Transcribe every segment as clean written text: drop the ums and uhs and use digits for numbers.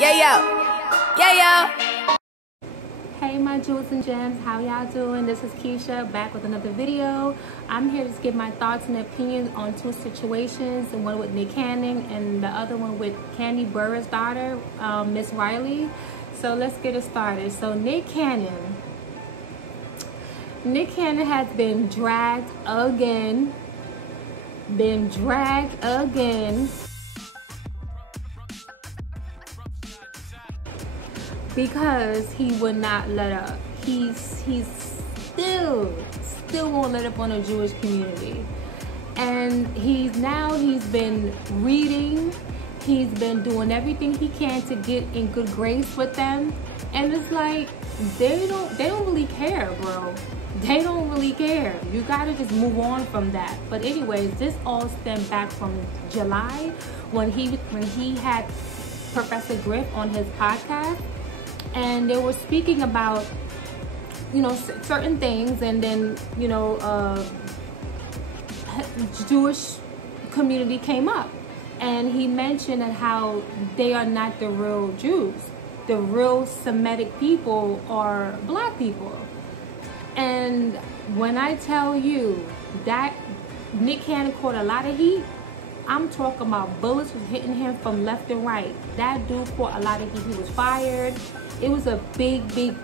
Hey my jewels and gems, how y'all doing? This is Keisha back with another video. I'm here to give my thoughts and opinions on two situations, one with Nick Cannon and the other one with Kandi Burrugh's daughter, Miss Riley. So let's get it started. So Nick Cannon has been dragged again. Because he would not let up. He's still won't let up on the Jewish community. And he's been reading, he's been doing everything he can to get in good grace with them. And it's like they don't really care, bro. They don't really care. You gotta just move on from that. But anyways, this all stemmed back from July when he had Professor Griff on his podcast. And they were speaking about, you know, certain things, and then, you know, Jewish community came up, and he mentioned how they are not the real Jews. The real Semitic people are black people. And when I tell you that Nick Cannon caught a lot of heat, I'm talking about bullets was hitting him from left and right. That dude caught a lot of heat. He was fired. It was a big deal.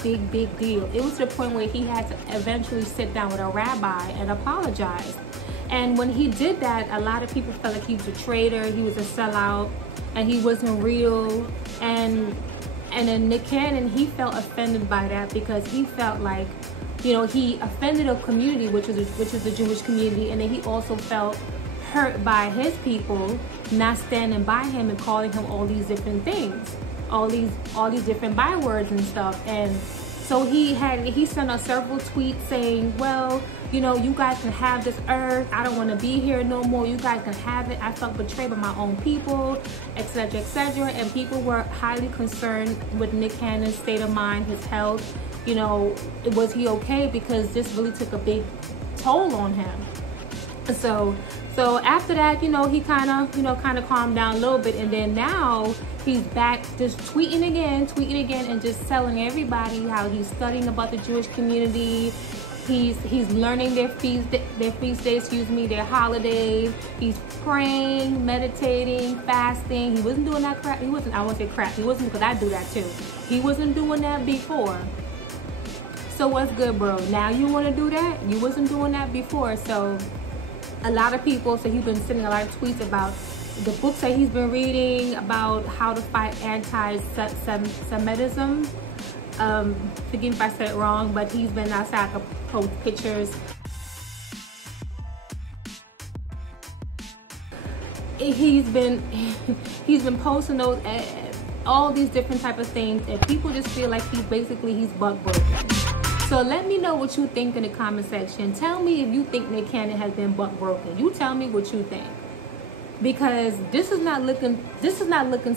It was to the point where he had to eventually sit down with a rabbi and apologize. And when he did that, a lot of people felt like he was a traitor, he was a sellout, and he wasn't real. And then Nick Cannon, he felt offended by that because he felt like, you know, he offended a community, which is the Jewish community, and then he also felt hurt by his people not standing by him and calling him all these different things, all these different bywords and stuff. And so he sent us several tweets saying, well, you know, you guys can have this earth, I don't want to be here no more, you guys can have it, I felt betrayed by my own people, etc., etc. And people were highly concerned with Nick Cannon's state of mind, his health. You know, was he okay? Because this really took a big toll on him. So after that, you know, he kind of calmed down a little bit, and then now he's back just tweeting again, and just telling everybody how he's studying about the Jewish community. He's learning their feast days, their holidays. He's praying, meditating, fasting. He wasn't doing that crap. I won't say crap. He wasn't, because I do that too. He wasn't doing that before. So what's good, bro? Now you want to do that? You wasn't doing that before. So a lot of people, so he's been sending a lot of tweets about the books that he's been reading, about how to fight anti-Semitism. Forgive me if I said it wrong, but he's been outside to post pictures. He's been posting those, all these different type of things, and people just feel like he's buck broken. So let me know what you think in the comment section. Tell me if you think Nick Cannon has been buck broken. You tell me what you think, because this is not looking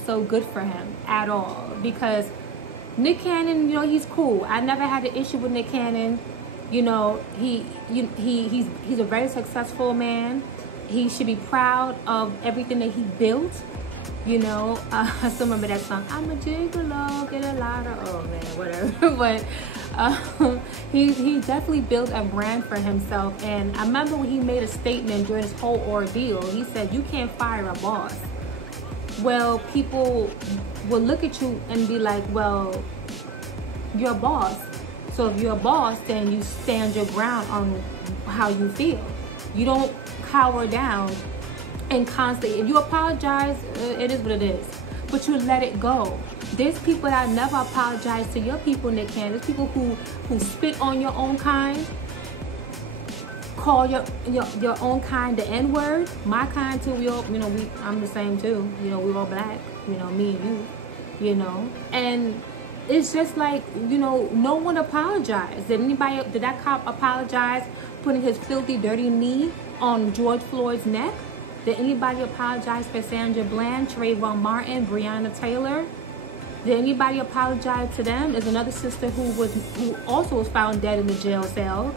so good for him at all. Because Nick Cannon, you know, he's cool. I never had an issue with Nick Cannon. You know, he's a very successful man. He should be proud of everything that he built. You know, I still remember that song, I'm a gigolo, get a lot of, oh man, whatever. But he definitely built a brand for himself. And I remember when he made a statement during this whole ordeal. He said, you can't fire a boss. Well, people will look at you and be like, well, you're a boss. So if you're a boss, then you stand your ground on how you feel. You don't cower down and constantly, if you apologize, it is what it is, but you let it go. There's people that never apologize to your people, Nick Cannon. There's people who spit on your own kind, call your own kind the N-word, my kind too. We all, you know, I'm the same too. You know, we're all black. You know, me and you. You know, and it's just like, you know, no one apologized. Did that cop apologize putting his filthy, dirty knee on George Floyd's neck? Did anybody apologize for Sandra Bland, Trayvon Martin, Breonna Taylor? Did anybody apologize to them? There's another sister who also was found dead in the jail cell.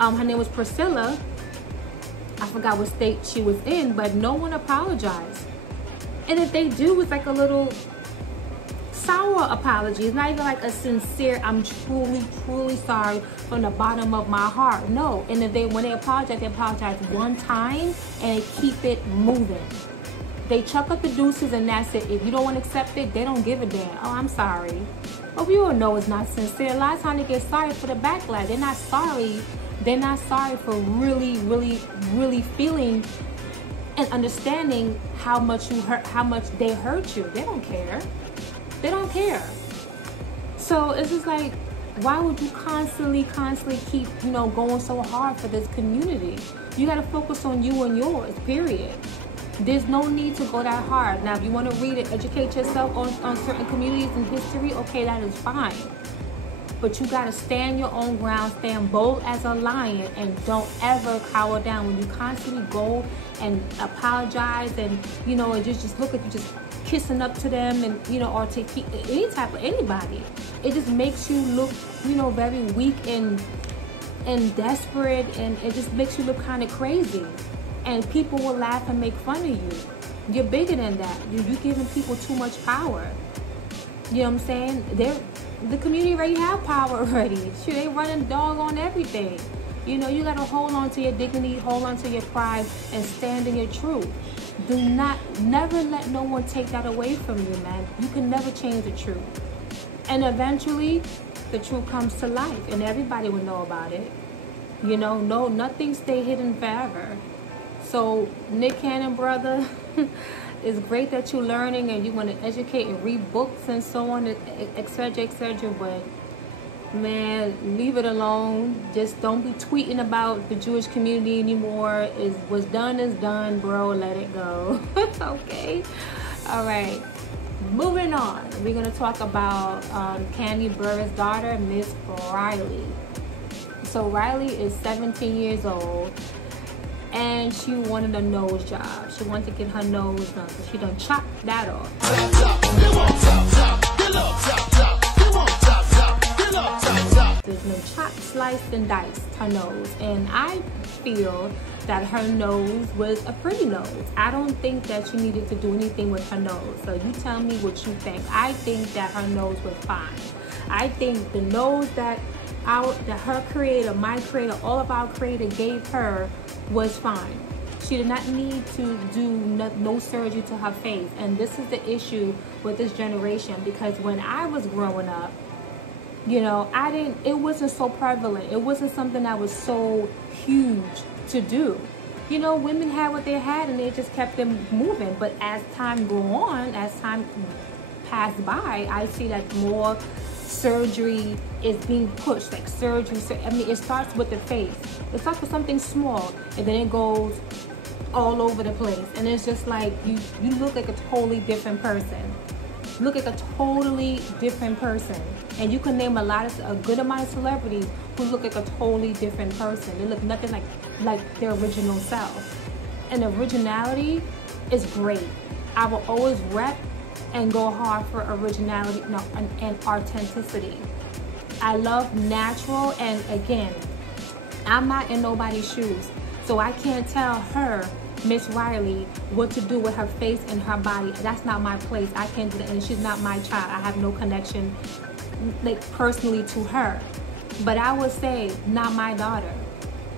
Her name was Priscilla. I forgot what state she was in, but no one apologized. And if they do, it's like a little sour apology. It's not even like a sincere, I'm truly sorry from the bottom of my heart. No. And if when they apologize one time and they keep it moving. They chuck up the deuces and that's it. If you don't want to accept it, they don't give a damn. Oh, I'm sorry. But we all know it's not sincere. A lot of times they get sorry for the backlash. They're not sorry. They're not sorry for really feeling and understanding how much you hurt, how much they hurt you. They don't care. They don't care. So it's just like, why would you constantly keep, you know, going so hard for this community? You got to focus on you and yours, period. There's no need to go that hard. Now, if you want to read and educate yourself on certain communities and history, okay, that is fine. But you got to stand your own ground, stand bold as a lion, and don't ever cower down. When you constantly go and apologize and, you know, and just look at you just kissing up to them and, you know, or to any type of anybody, it just makes you look, you know, very weak and desperate, and it just makes you look kind of crazy. And people will laugh and make fun of you. You're bigger than that. You're giving people too much power. You know what I'm saying? The community already have power already. Shoot, they running dog on everything. You know, you gotta hold on to your dignity, hold on to your pride, and stand in your truth. Never let no one take that away from you, man. You can never change the truth. And eventually, the truth comes to life, and everybody will know about it. You know, nothing stay hidden forever. So, Nick Cannon, brother, it's great that you're learning and you want to educate and read books and so on, etc., etc. But, man, leave it alone. Just don't be tweeting about the Jewish community anymore. What's done is done, bro. Let it go. Okay? All right. Moving on. We're going to talk about Kandi Burruss' daughter, Miss Riley. So, Riley is 17 years old. And she wanted a nose job. She wanted to get her nose done. So she done chopped that off. There's no chopped, sliced, and diced her nose. And I feel that her nose was a pretty nose. I don't think that she needed to do anything with her nose. So you tell me what you think. I think that her nose was fine. I think the nose that her creator, my creator, all of our creator gave her was fine. She did not need to do no surgery to her face. And this is the issue with this generation, because when I was growing up, you know, it wasn't so prevalent. It wasn't something that was so huge to do. You know, women had what they had and they just kept them moving. But as time go on, as time passed by, I see that more surgery is being pushed, like surgery. I mean, it starts with the face. It starts with something small, and then it goes all over the place. And it's just like you look like a totally different person. Look like a totally different person. And you can name a good amount of celebrities who look like a totally different person. They look nothing like their original self. And originality is great. I will always rep and go hard for originality and authenticity. I love natural, and again, I'm not in nobody's shoes, so I can't tell her, Miss Riley, what to do with her face and her body. That's not my place. I can't do that, and she's not my child. I have no connection, like, personally to her. But I would say, not my daughter.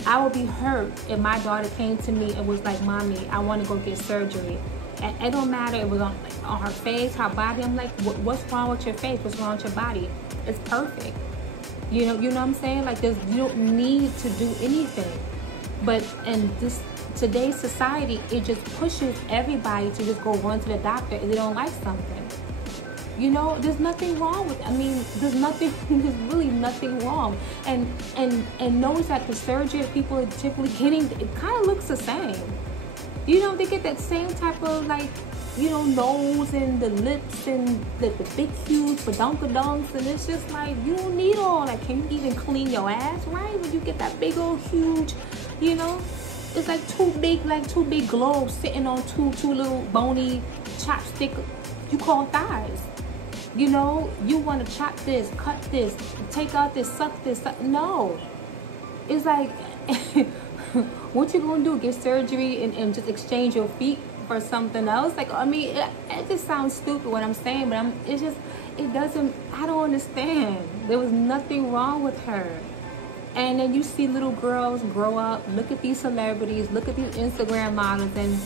I would be hurt if my daughter came to me and was like, "Mommy, I want to go get surgery." And it don't matter if it was on her face, her body. I'm like, what's wrong with your face? What's wrong with your body? It's perfect. You know what I'm saying? Like, you don't need to do anything. But in today's society, it just pushes everybody to just go run to the doctor if they don't like something. You know, there's nothing wrong with it. I mean, there's really nothing wrong. And notice that the surgery that people are typically getting, it kind of looks the same. You know, they get that same type of, like, you know, nose and the lips and the big, huge badunkadunks. And it's just like, you don't need all that. Can you even clean your ass, right? When you get that big old huge, you know, it's like two big globes sitting on two little bony chopstick, you call thighs. You know, you want to chop this, cut this, take out this, suck this. No. It's like, what you gonna do? Get surgery and just exchange your feet for something else. Like, I mean, it just sounds stupid what I'm saying, but it doesn't, I don't understand. There was nothing wrong with her. And then you see little girls grow up, look at these celebrities, look at these Instagram models, and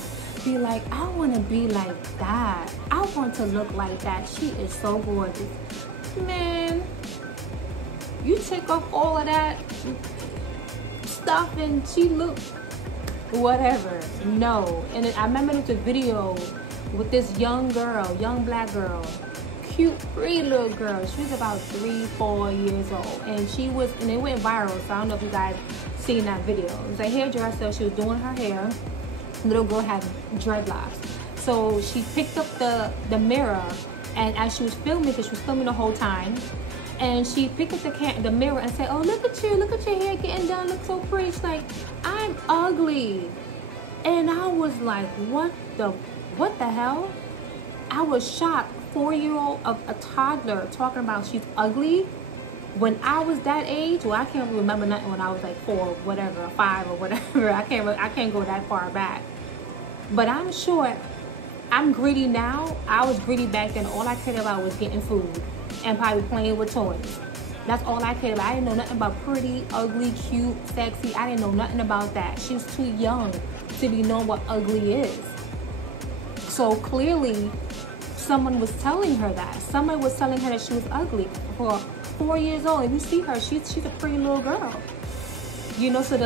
be like, I want to be like that. I want to look like that. She is so gorgeous. Man, you take off all of that stuff and she looked whatever. No. And I remember there was a video with this young girl, young black girl, cute, pretty little girl. She was about 3-4 years old, and and it went viral. So I don't know if you guys seen that video. It was a hairdresser. She was doing her hair. The little girl had dreadlocks. So she picked up the mirror, and as she was filming, because she was filming the whole time, and she picked up the mirror and said, "Oh, look at your hair getting done. Look so pretty." She's like, "I'm ugly," and I was like, "What the hell?" I was shocked. 4-year-old of a toddler talking about she's ugly. When I was that age, well, I can't remember nothing when I was like 4, whatever, 5 or whatever. I can't go that far back. But I'm sure I'm greedy now. I was greedy back then. All I cared about was getting food and probably playing with toys. That's all I cared about. I didn't know nothing about pretty, ugly, cute, sexy. I didn't know nothing about that. She was too young to be knowing what ugly is. So clearly, someone was telling her that. Someone was telling her that she was ugly. For 4 years old, if you see her, she's a pretty little girl. You know, so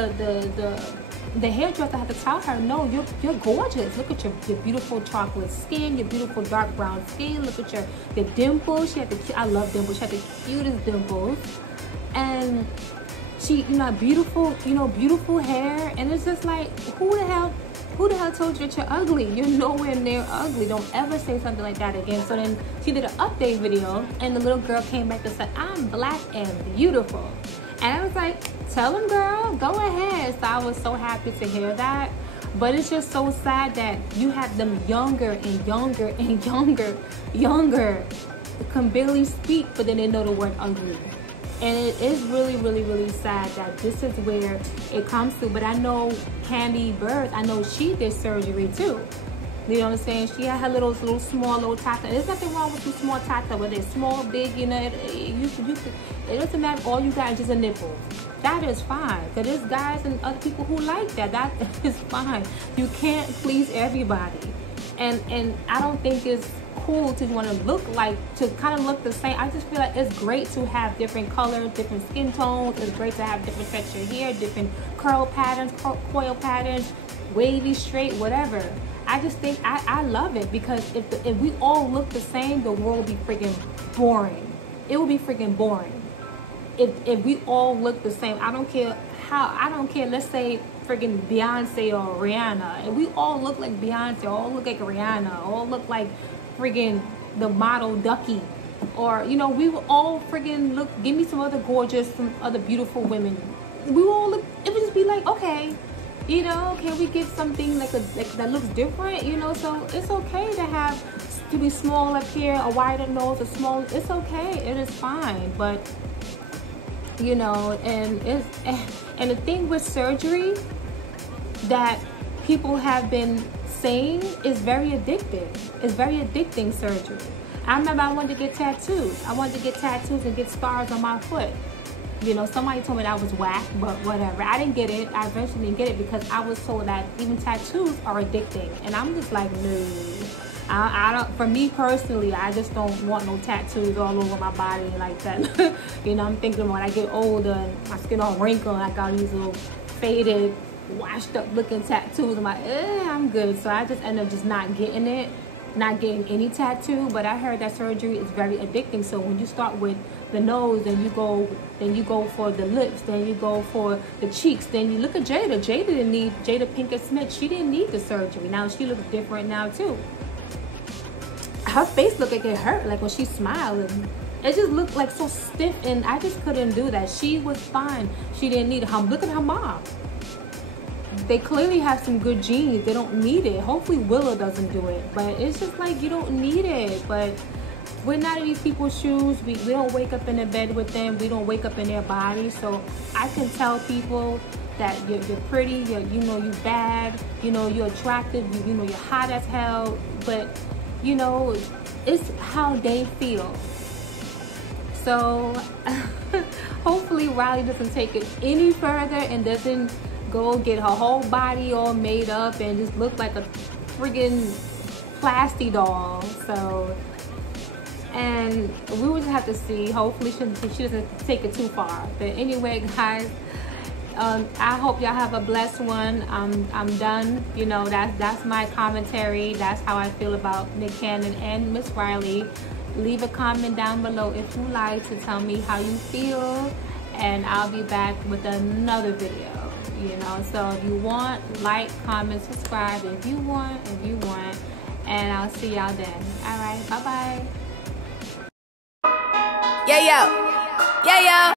the hairdresser had to tell her, no, you're gorgeous. Look at your beautiful chocolate skin, your beautiful dark brown skin. Look at your dimples. I love dimples. She had the cutest dimples. And she, beautiful hair. And it's just like, who the hell told you that you're ugly? You're nowhere near ugly. Don't ever say something like that again. So then she did an update video, and the little girl came back and said, I'm black and beautiful. And I was like, tell him, girl, go ahead. So I was so happy to hear that. But it's just so sad that you have them younger and younger and younger, can barely speak, but then they know the word ugly. And it is really, really, really sad that this is where it comes to. But I know Candy Bird, I know she did surgery too. You know what I'm saying? She had her little small little tata. There's nothing wrong with some small tata, whether it's small, big, it doesn't matter. All you got is just a nipple. That is fine. Because there's guys and other people who like that. That is fine. You can't please everybody. And I don't think it's cool to want to kind of look the same. I just feel like it's great to have different colors, different skin tones. It's great to have different texture hair, different curl patterns, coil patterns, wavy, straight, whatever. I just think I love it, because if we all look the same, the world would be freaking boring. It would be freaking boring. If we all look the same, I don't care. Let's say freaking Beyonce or Rihanna. If we all look like Beyonce, all look like Rihanna, all look like friggin' the model Ducky, or we will all friggin' look. Give me some other gorgeous, some other beautiful women. We will all look. It would just be like, okay, can we get something like that looks different? So it's okay to be small up here, a wider nose, a small. It's okay. It is fine, but and the thing with surgery that people have been saying is very addictive. It's very addicting, surgery. I remember I wanted to get tattoos. I wanted to get tattoos and get scars on my foot. Somebody told me that was whack, but whatever. I didn't get it. I eventually didn't get it because I was told that even tattoos are addicting. And I'm just like, no. I don't, for me personally, I just don't want no tattoos all over my body like that. I'm thinking when I get older and my skin all wrinkled, I got these little faded, washed up looking tattoos. I'm like, I'm good. So I just end up just not getting any tattoo. But I heard that surgery is very addicting. So when you start with the nose, then you go for the lips, then you go for the cheeks, then you look at Jada. Jada Pinkett Smith, she didn't need the surgery. Now she looks different now too. Her face looked like it hurt, like when she smiled. It just looked like so stiff, and I just couldn't do that. She was fine. She didn't need it. Look at her mom. They clearly have some good genes. They don't need it. Hopefully Willow doesn't do it. But it's just like, you don't need it. But we're not in these people's shoes. We don't wake up in a bed with them. We don't wake up in their bodies. So I can tell people that you're pretty, you know you bad, you know you're attractive, you know you're hot as hell, but you know it's how they feel. So hopefully Riley doesn't take it any further and doesn't go get her whole body all made up and just look like a friggin' plastic doll. So, and we would just have to see. Hopefully she doesn't take it too far. But anyway, guys, I hope y'all have a blessed one. I'm done. You know, that's my commentary. That's how I feel about Nick Cannon and Miss Riley. Leave a comment down below if you like to tell me how you feel, and I'll be back with another video. You know, so if you want, like, comment, subscribe if you want, and I'll see y'all then. All right, bye bye. Yeah, yo.